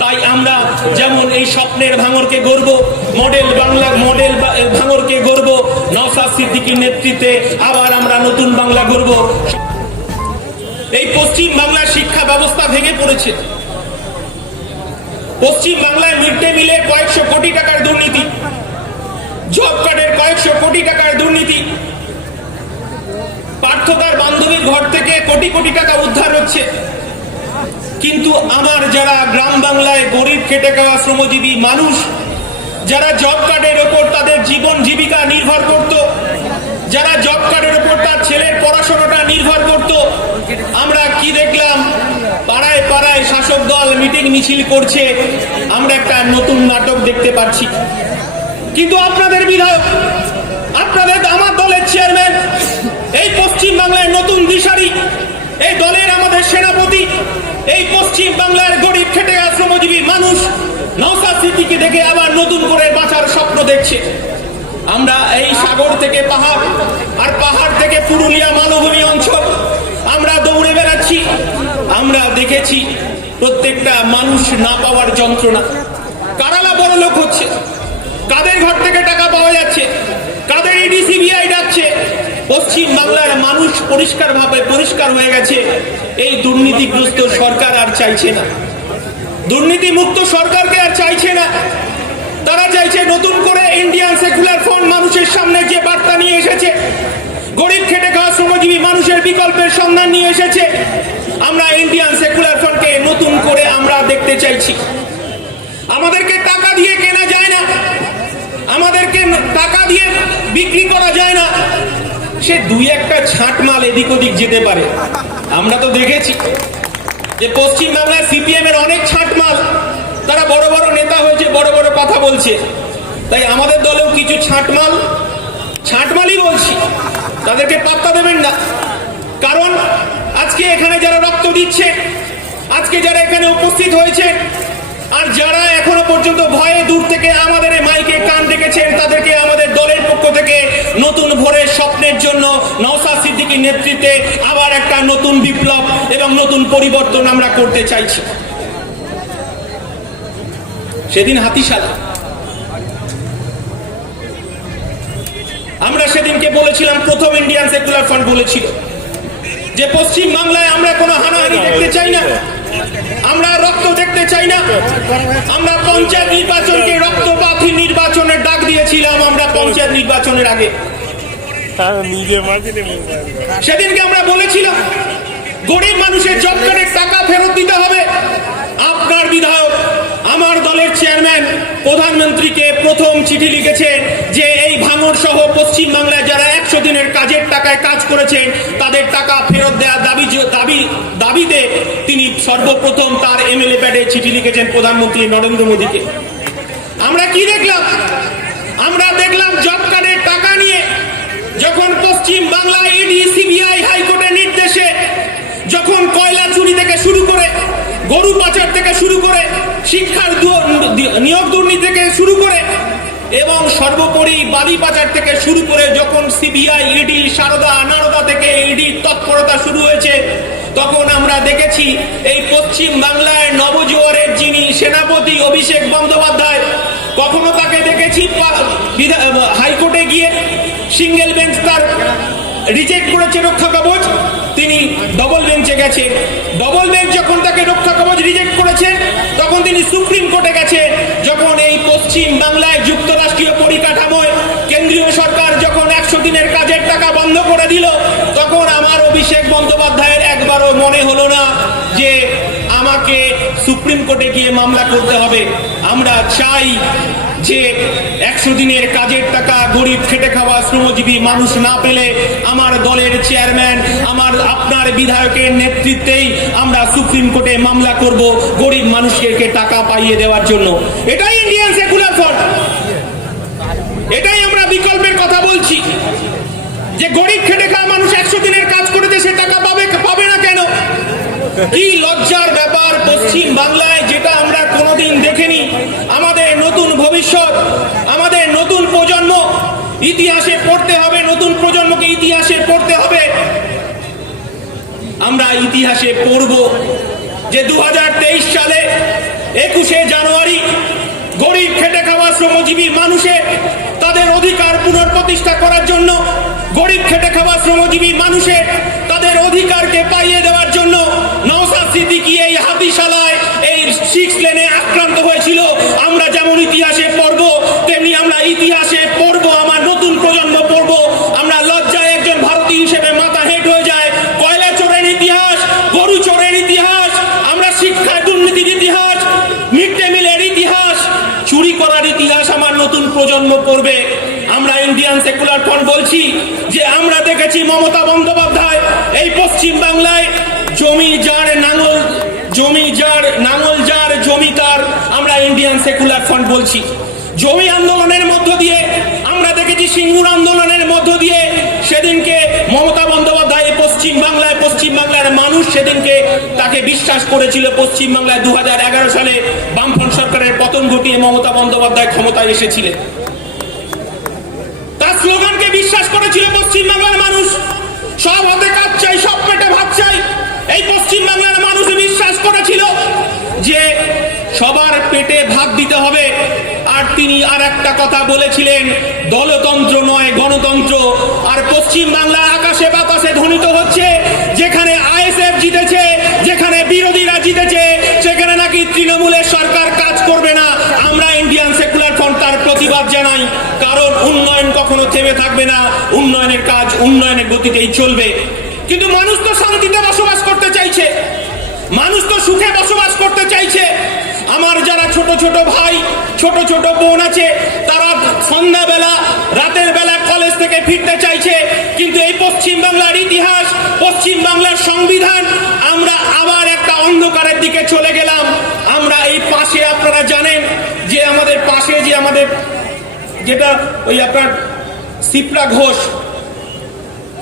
তাই আমরা যেমন এই স্বপ্নের ভাঙরকে গর্ব মডেল বাংলা মডেল ভাঙরকে গর্ব নওসাদ সিদ্দিকীর নেতৃত্বে আবার আমরা নতুন বাংলা গর্ব এই পশ্চিম বাংলার শিক্ষা ব্যবস্থা ভেঙে পড়েছে। পশ্চিম বাংলায় মিড ডে মিলে কয়েকশো কোটি টাকার দুর্নীতি, জব কার্ডের কয়েকশো কোটি টাকার দুর্নীতি পার্থ তার বান্ধবীর ঘর থেকে কোটি কোটি টাকা উদ্ধার হচ্ছে। কিন্তু আমার যারা গ্রাম বাংলায় গরিব খেটে খাওয়া শ্রমজীবী মানুষ, যারা জব কার্ডের ওপর তাদের জীবন জীবিকা নির্ভর করত, যারা জব কার্ডের ওপর তার ছেলের পড়াশোনাটা নির্ভর করত, আমরা কি দেখলাম? পাড়ায় পাড়ায় শাসক দল মিটিং মিছিল করছে, আমরা একটা নতুন নাটক দেখতে পাচ্ছি। কিন্তু আপনাদের বিধায়ক, আপনাদের আমার দলের চেয়ারম্যান এই পশ্চিম বাংলায় নতুন দিশারি, এই দলের সেনাপতি, এই পশ্চিম বাংলার গরিব খেটে শ্রমজীবী মানুষ নওসাদ সিদ্দিকি দেখে আবার নতুন করে বাঁচার স্বপ্ন দেখছে। আমরা এই সাগর থেকে পাহাড়, আর পাহাড় থেকে পুরুলিয়া মালভূমি অঞ্চল, আমরা দৌড়ে বেড়াচ্ছি। আমরা দেখেছি প্রত্যেকটা মানুষ না পাওয়ার যন্ত্রণা। কারালা বড় লোক হচ্ছে কাদের ঘর থেকে টাকা পাওয়া যাচ্ছে কাদের ইডি সিবিআই ডাকছে পশ্চিম বাংলার মানুষ পরিষ্কার ভাবে পরিষ্কার হয়ে গেছে। এই দুর্নীতিগ্রস্ত সরকার আর চাইছে না। দুর্নীতি মুক্ত সরকারকে আর চাইছে না। তারা চাইছে নতুন করে ইন্ডিয়ান সেকুলার ফ্রন্ট মানুষের সামনে যে বার্তা নিয়ে এসেছে, গরিব খেটে খাওয়া শ্রমজীবী মানুষের বিকল্পের সন্ধান নিয়ে এসেছে, আমরা ইন্ডিয়ান সেকুলার ফ্রন্টকে নতুন করে আমরা দেখতে চাইছি। আমাদেরকে টাকা দিয়ে কেনা যায় না। আমাদেরকে টাকা দিয়ে বিক্রি করা যায় না। সে দুই একটা ছাট মাল এদিক ওদিক যেতে পারে। আমরা তো দেখেছি যে পশ্চিম বাংলায় সিপিএম এর অনেক ছাট মাল, তারা বড় বড় নেতা হয়েছে, বড় বড় কথা বলছে। তাই আমাদের দলেও কিছু ছাঁটমাল ছাঁটমালই বলছি। তাদেরকে পাত্তা দেবেন না। কারণ আজকে এখানে যারা রক্ত দিচ্ছে, আজকে যারা এখানে উপস্থিত হয়েছে, আর যারা এখনও পর্যন্ত ভয়ে দূর থেকে আমাদের মাইকে কান ডেকেছেন, তাদেরকে আমাদের দলের পক্ষ থেকে নতুন ভোরের স্বপ্নের জন্য নওসাদ সিদ্দিকীর নেতৃত্বে আবার একটা নতুন বিপ্লব এবং নতুন পরিবর্তন আমরা করতে চাইছি। সেদিন হাতিশালা। আমরা সেদিনকে বলেছিলাম, প্রথম ইন্ডিয়ান সেকুলার ফান্ড বলেছিল যে, পশ্চিম বাংলায় আমরা কোনো হানাহানি দেখতে চাই না। আমরা রক্ত দেখতে চাই না। আমরা পঞ্চায়েত নির্বাচনকে রক্তপাতী নির্বাচনের ডাক দিয়েছিলাম, আমরা পঞ্চায়েত নির্বাচনের আগে। সেদিনকে আমরা বলেছিলাম, গরিব মানুষের কার্ডের টাকা ফেরত দিতে হবে, আপনার বিধায়ক, আমার দলের চেয়ারম্যান, প্রধানমন্ত্রীকে প্রথম চিঠি লিখেছে যে এই ভাঙর সহ পশ্চিম বাংলায় যারা একশো দিনের কাজের টাকায় কাজ করেছেন, তাদের টাকা ফেরত দেওয়ার দাবি দাবি, দাবিতে তিনি সর্বপ্রথম তার এমএলএ প্যাডে চিঠি লিখেছেন প্রধানমন্ত্রী নরেন্দ্র মোদীকে। আমরা কি দেখলাম আমরা দেখলাম জব কার্ডের টাকা নিয়ে যখন পশ্চিম বাংলা ইডি সিবিআই হাইকোর্টের নির্দেশে যখন কয়লা চুরি থেকে শুরু করে, গরু পাচার থেকে শুরু করে, শিক্ষার নিয়োগ দুর্নীতি থেকে শুরু করে, এবং সর্বোপরি বালি পাচার থেকে শুরু করে যখন সিবিআই ইডি সারদা, নারদা থেকে ইডি তৎপরতা শুরু হয়েছে, তখন আমরা দেখেছি এই পশ্চিম বাংলায় নবজোয়ারের যিনি সেনাপতি অভিষেক বন্দ্যোপাধ্যায় কখনো তাকে দেখেছি হাইকোর্টে গিয়ে সিঙ্গেল বেঞ্চ তার রিজেক্ট করেছে রক্ষা কবচ। তিনি ডবল বেঞ্চে গেছে। ডবল বেঞ্চ যখন তাকে রক্ষা কবচ রিজেক্ট করেছে, তখন তিনি সুপ্রিম কোর্টে গেছে। যখন এই পশ্চিম বাংলায় যুক্তরাষ্ট্রীয় পরিকাঠামোয় কেন্দ্রীয় সরকার যখন একশো দিনের কাজের টাকা বন্ধ করে দিল, তখন আমার অভিষেক বন্দ্যোপাধ্যায়ের একবারও মনে হলো না যে আমাকে সুপ্রিম কোর্টে গিয়ে মামলা করতে হবে। আমরা চাই যে একশো দিনের কাজের টাকা গরিব খেটে খাওয়া শ্রমজীবী মানুষ না পেলে আমার দলের চেয়ারম্যান, আমার, আপনার বিধায়কের নেতৃত্বেই আমরা সুপ্রিম কোর্টে মামলা করব গরিব মানুষকে টাকা পাইয়ে দেওয়ার জন্য। এটাই ইন্ডিয়ান সেকুলার ফ্রন্ট এটাই আমরা বিকল্পের কথা বলছি। যে গরিব খেটে খাওয়া মানুষ একশো দিনের কাজ করেছে, সে টাকা পাবে পাবে না কেন? কি লজ্জার ব্যাপার পশ্চিম বাংলায় যেটা আমরা কোনোদিন দেখিনি? ভবিষ্যৎ আমাদের নতুন প্রজন্ম ইতিহাসে পড়তে হবে, নতুন প্রজন্মকে ইতিহাসে পড়তে হবে। আমরা ইতিহাসে পড়ব যে দু হাজার তেইশ সালে একুশে জানুয়ারি গরিব খেটে খাওয়া শ্রমজীবী মানুষের তাদের অধিকার পুনঃপ্রতিষ্ঠা করার জন্য গরিব খেটে খাওয়া শ্রমজীবী মানুষের তাদের অধিকারকে পাইয়ে মমতা বন্দ্যোপাধ্যায়, এই পশ্চিম বাংলায় জমি যার নাঙল, জমি যার নাঙল, যার জমি তার, আমরা ইন্ডিয়ান সেকুলার ফ্রন্ট বলছি। জমি আন্দোলনের মধ্য দিয়ে, আমরা দেখেছি সিঙ্গুর আন্দোলনের মধ্য দিয়ে, সেদিনকে মমতা বন্দ্যোপাধ্যায় পশ্চিম বাংলায়, পশ্চিম বাংলার মানুষ সেদিনকে তাকে বিশ্বাস করেছিল। পশ্চিম বাংলায় দু হাজার এগারো সালে বামফ্রন্ট সরকারের পতন ঘটিয়ে মমতা বন্দ্যোপাধ্যায় ক্ষমতায় এসেছিলেন। বিশ্বাস করেছিল পশ্চিম বাংলার মানুষ। সব হাতে কাজ চাই সব পেটে ভাত চাই। এই পশ্চিম বাংলার মানুষ বিশ্বাস করেছিল যে সবার পেটে ভাত দিতে হবে। আর তিনি আর একটা কথা বলেছিলেন, দলতন্ত্র নয়, গণতন্ত্র। আর পশ্চিম বাংলার আকাশে বাতাসে ধ্বনিত হচ্ছে, যেখানে আইএসএফ জিতেছে, যেখানে বিরোধীরা জিতেছে, সেখানে নাকি তৃণমূলের সরকার কাজ করবে না। আমরা ইন্ডিয়ান সেকুলার ফ্রন্ট তার প্রতিবাদ জানাই, কারণ উন্নয়ন কখনো থেমে থাকবে না। উন্নয়নের কাজ উন্নয়নের গতিতেই চলবে। কিন্তু মানুষ তো শান্তিতে বসবাস করতে চাইছে। মানুষ তো সুখে বসবাস করতে চাইছে। আমার যারা ছোট ছোট ভাই, ছোট ছোট বোন আছে, তারা সন্ধ্যাবেলা, রাতের বেলা কলেজ থেকে ফিরতে চাইছে। কিন্তু এই পশ্চিম বাংলার ইতিহাস পশ্চিম বাংলার সংবিধান, আমরা আবার একটা অন্ধকারের দিকে চলে গেলাম। আমরা এই পাশে আপনারা জানেন যে আমাদের পাশে যে আমাদের যেটা ওই আপনার সিপ্রা ঘোষ,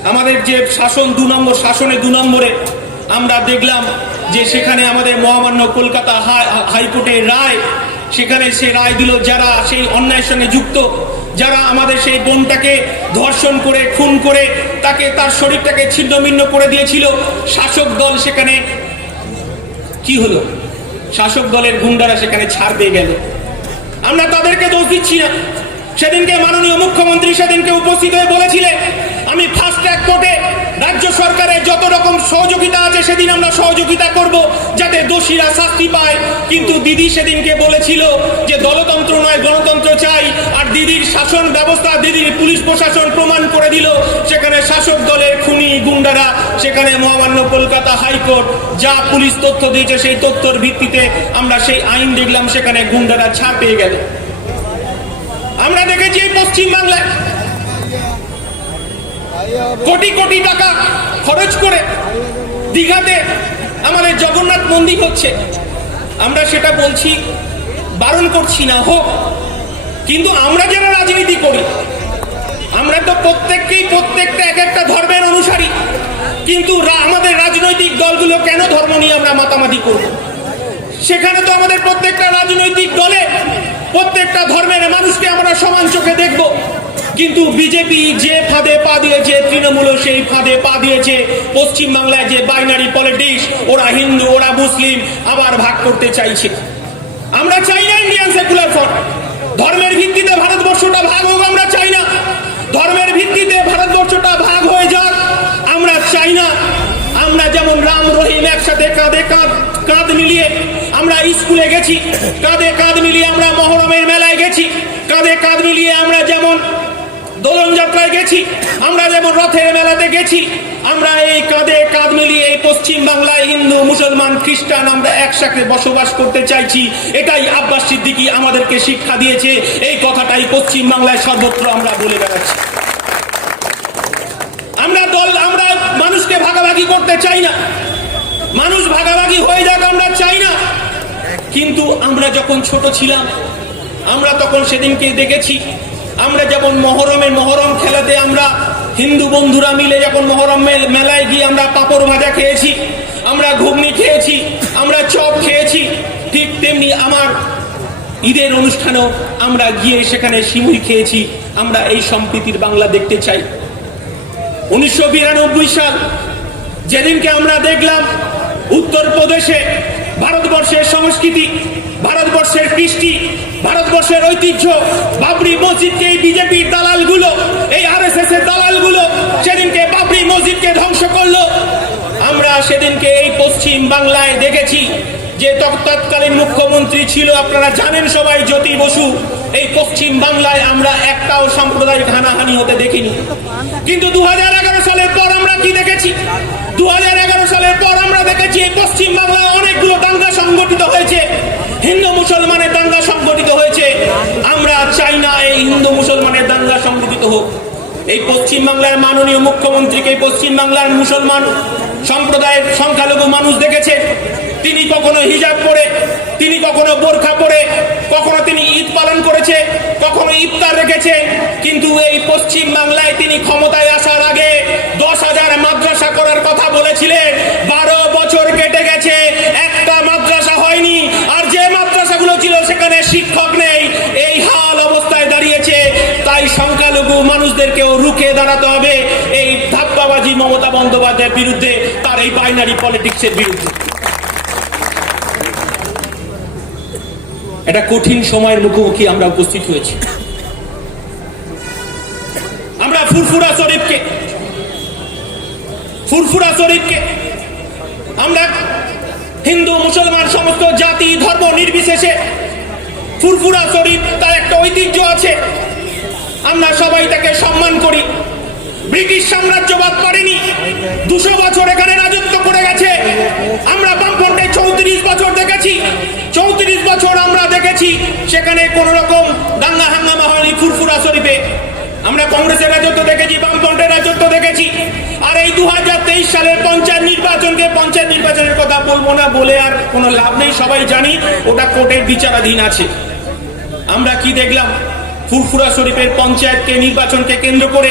আমাদের যে শাসন দু নম্বর, শাসনে দু নম্বরে আমরা দেখলাম যে সেখানে আমাদের মহামান্য কলকাতা হাই- হাইকোর্টের রায়, সেখানে সে রায় দিল যারা সেই অন্যায়ের সঙ্গে যুক্ত, যারা আমাদের সেই বোনটাকে ধর্ষণ করে, খুন করে, তাকে তার শরীরটাকে ছিন্ন করে দিয়েছিল। শাসক দল সেখানে কি হলো? শাসক দলের গুন্ডারা সেখানে ছাড় দিয়ে গেল। আমরা তাদেরকে দোষ দিচ্ছি না। সেদিনকে মাননীয় মুখ্যমন্ত্রী সেদিনকে উপস্থিত হয়ে বলেছিলেন, আমি ফার্স্ট ট্র্যাক কোর্টে রাজ্য সরকারের যত রকম সহযোগিতা আছে সেদিন আমরা সহযোগিতা করব যাতে দোষীরা শাস্তি পায়। কিন্তু দিদি সেদিনকে বলেছিল যে দলতন্ত্র নয়, গণতন্ত্র চাই। আর দিদির শাসন ব্যবস্থা, দিদির পুলিশ প্রশাসন প্রমাণ করে দিল, সেখানে শাসক দলের খুনি গুন্ডারা, সেখানে মহামান্য কলকাতা হাইকোর্ট যা পুলিশ তথ্য দিয়েছে সেই তথ্যর ভিত্তিতে আমরা সেই আইন দেখলাম, সেখানে গুন্ডারা ছাড় পেয়ে গেল। আমরা দেখেছি এই পশ্চিম বাংলায় কোটি কোটি টাকা খরচ করে দীঘাতে আমাদের জগন্নাথ মন্দির হচ্ছে। আমরা সেটা বলছি, বারণ করছি না, হোক। কিন্তু আমরা যারা রাজনীতি করি, আমরা তো প্রত্যেককেই প্রত্যেকটা এক একটা ধর্মের অনুসারী। কিন্তু আমাদের রাজনৈতিক দলগুলো কেন ধর্ম নিয়ে আমরা মাতামাতি করব? সেখানে তো আমাদের প্রত্যেকটা রাজনৈতিক দলে, প্রত্যেকটা ধর্মের মানুষকে আমরা সমান চোখে দেখব। কিন্তু বিজেপি যে ফাঁদে পা দিয়েছে তৃণমূল সেই ফাঁদে পা দিয়েছে। পশ্চিম বাংলায় যে বাইনারি পলিটিক্স ওরা হিন্দু, ওরা মুসলিম, আবার ভাগ করতে চাইছে। আমরা চাই না ইন্ডিয়ান সেকুলার ফ্রন্ট ধর্মের ভিত্তিতে ভারতবর্ষটা ভাগ হোক, আমরা চাই না। ধর্মের ভিত্তিতে ভারতবর্ষটা ভাগ হয়ে যাক, আমরা চাই না। আমরা যেমন রাম, রহিম একসাথে কাঁধে কাঁধ কাঁধ মিলিয়ে আমরা স্কুলে গেছি। কাঁধে কাঁধ মিলিয়ে আমরা মহরমের মেলায় গেছি। কাঁধে কাঁধ মিলিয়ে আমরা যেমন দোলন যাত্রায় গেছি, আমরা যেমন রথের মেলাতে গেছি, আমরা এই কাঁধে কাঁধ মিলিয়ে এই পশ্চিম বাংলায় হিন্দু, মুসলমান, খ্রিস্টান আমরা একসাথে বসবাস করতে চাইছি। এটাই আব্বাস সিদ্দিকী আমাদেরকে শিক্ষা দিয়েছে। এই কথাটাই পশ্চিম বাংলায় সর্বত্র আমরা বলে বেড়াচ্ছি। আমরা দল, আমরা মানুষকে ভাগাভাগি করতে চাই না। মানুষ ভাগাভাগি হয়ে যাক, আমরা চাই না। কিন্তু আমরা যখন ছোট ছিলাম, আমরা তখন সেদিনকে দেখেছি, আমরা যেমন মহরমের মহরম খেলাতে আমরা হিন্দু বন্ধুরা মিলে যখন মহরম মেলায় গিয়ে আমরা পাপড় ভাজা খেয়েছি, আমরা ঘুগনি খেয়েছি, আমরা চপ খেয়েছি, ঠিক তেমনি আমার ঈদের অনুষ্ঠানেও আমরা গিয়ে সেখানে সিমুই খেয়েছি, আমরা এই সম্প্রীতির বাংলা দেখতে চাই। উনিশশো বিরানব্বই সাল যেদিনকে আমরা দেখলাম উত্তরপ্রদেশে ভারতবর্ষের সংস্কৃতি, ভারতবর্ষের কৃষ্টি, ভারতবর্ষের ঐতিহ্য, বাবরি মসজিদকে এই বিজেপির দালালগুলো, এই আরএসএস এর দালালগুলো সেদিনকে বাবরি মসজিদকে ধ্বংস করল। আমরা সেদিনকে এই পশ্চিম বাংলায় দেখেছি যে তৎ- তৎকালীন মুখ্যমন্ত্রী ছিল, আপনারা জানেন সবাই, জ্যোতি বসু। এই পশ্চিম বাংলায় আমরা একটাও সাম্প্রদায়িক হানাহানি হতে দেখিনি। কিন্তু দু হাজার এগারো সালের পর আমরা কি দেখেছি? দেখেছি পশ্চিম বাংলায় অনেকগুলো দাঙ্গা সংগঠিত হয়েছে, হিন্দু মুসলমানের দাঙ্গা সংগঠিত হয়েছে, আমরা চাই না এই হিন্দু মুসলমানের দাঙ্গা সংগঠিত হোক। এই পশ্চিম বাংলার মাননীয় মুখ্যমন্ত্রীকে পশ্চিম বাংলার মুসলমান সম্প্রদায়ের সংখ্যালঘু মানুষ দেখেছে, তিনি কখনো হিজাব পরে, তিনি কখনো বোরখা পরে, কখনো তিনি ঈদ পালন করেছে, কখনো ইফতার রেখেছে, কিন্তু এই পশ্চিম বাংলায় তিনি দাঁড়াতে হবে। এই ধাপ্পাবাজি মমতা বন্দ্যোপাধ্যায়ের বিরুদ্ধে, তার এই বাইনারি পলিটিক্সের বিরুদ্ধে। একটা কঠিন সময়ের মুখোমুখি আমরা উপস্থিত হয়েছি। আমরা ফুরফুরা শরীফকে ফুরফুরা শরীফকে, আমরা হিন্দু, মুসলমান, সমস্ত জাতি, ধর্ম নির্বিশেষে ফুরফুরা শরীফ তার একটা ঐতিহ্য আছে। আমরা সবাই তাকে সম্মান করি। ব্রিটিশ সাম্রাজ্যবাদ পারেনি দুশো বছর এখানে রাজত্ব করে গেছে। আমরা বামফ্রন্টে চৌত্রিশ বছর দেখেছি। চৌত্রিশ বছর আমরা দেখেছি, সেখানে কোন রকম দাঙ্গা হাঙ্গামা হয়নি ফুরফুরা শরীফে। আমরা কংগ্রেসের রাজত্ব দেখেছি, বামফ্রন্টের রাজত্ব দেখেছি। আর এই দু হাজার তেইশ সালের পঞ্চায়েত নির্বাচনকে পঞ্চায়েত নির্বাচনের কথা বলব না, বলে আর কোনো লাভ নেই, সবাই জানি, ওটা কোর্টের বিচারাধীন আছে। আমরা কি দেখলাম? ফুরফুরা শরীফের পঞ্চায়েতকে, নির্বাচনকে কেন্দ্র করে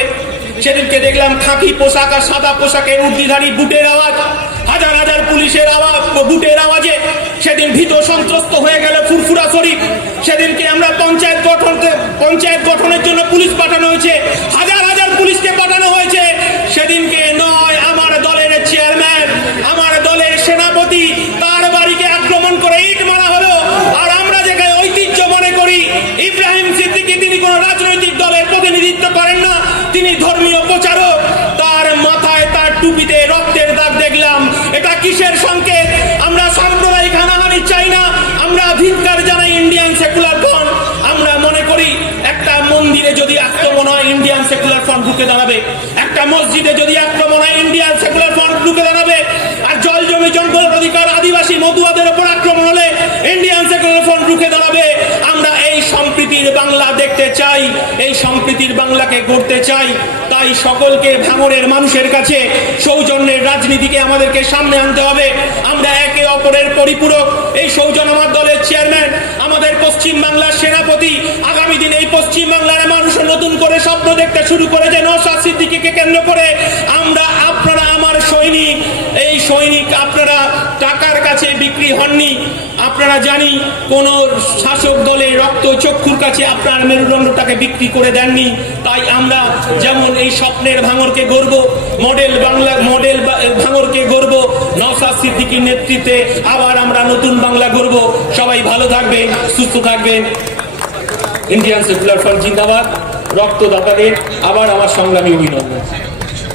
সেদিনকে দেখলাম খাকি পোশাক আর সাদা পোশাকের উর্দিধারী বুটের আওয়াজ। হাজার হাজার পুলিশের আওয়াজ বুটের আওয়াজে। সেদিন ভীত সন্ত্রস্ত হয়ে গেল ফুরফুরা শরীফ। সেদিনকে আমরা পঞ্চায়েত গঠন পঞ্চায়েত গঠনের জন্য পুলিশ পাঠানো হয়েছে। হাজার হাজার পুলিশকে পাঠানো হয়েছে। সেদিনকে ঢুকে দাঁড়াবে। একটা মসজিদে যদি আক্রমণ হয় ইন্ডিয়ান সেকুলার ফ্রন্ট ঢুকে দাঁড়াবে, আর জল জমি জঙ্গল অধিকার আদিবাসী মতুয়াদের উপর আক্রমণ হলে ইন্ডিয়ান সেকুলার ফ্রন্ট ঢুকে দাঁড়াবে। আমরা এই সম্প্রীতির বাংলা দেখতে চাই, এই সম্প্রীতির বাংলাকে গড়তে চাই। তাই সকলকে ভাঙড়ের মানুষের কাছে, সৌজন্যের রাজনীতিকে আমাদেরকে সামনে আনতে হবে। আমরা একে অপরের পরিপূরক। এই সৌজন্য আমার দলের চেয়ারম্যান পশ্চিম বাংলার সেনাপতি আগামী দিনে এই পশ্চিম বাংলার মানুষ নতুন করে স্বপ্ন দেখতে শুরু করে করেছে নৌসাদ সিদ্দিকিকে কেন্দ্র করে আমরা আপনারা আমার সৈনিক, এই সৈনিক আপনারা কাছে হননি। আপনারা জানি, কোন শাসক দলের রক্ত চক্ষুর কাছে আপনার মেরুদণ্ডটাকে বিক্রি করে দেননি। তাই আমরা যেমন এই স্বপ্নের ভাঙরকে গর্ব মডেল বাংলা, মডেল ভাঙরকে গর্ব নওসাদ সিদ্দিকীর নেতৃত্বে আবার আমরা নতুন বাংলা গর্ব সবাই ভালো থাকবেন, সুস্থ থাকবেন। ইন্ডিয়ান সেকুলার ফ্রন্ট জিন্দাবাদ, রক্তদাতাদের আবার আমার সংগ্রামী অভিনন্দন।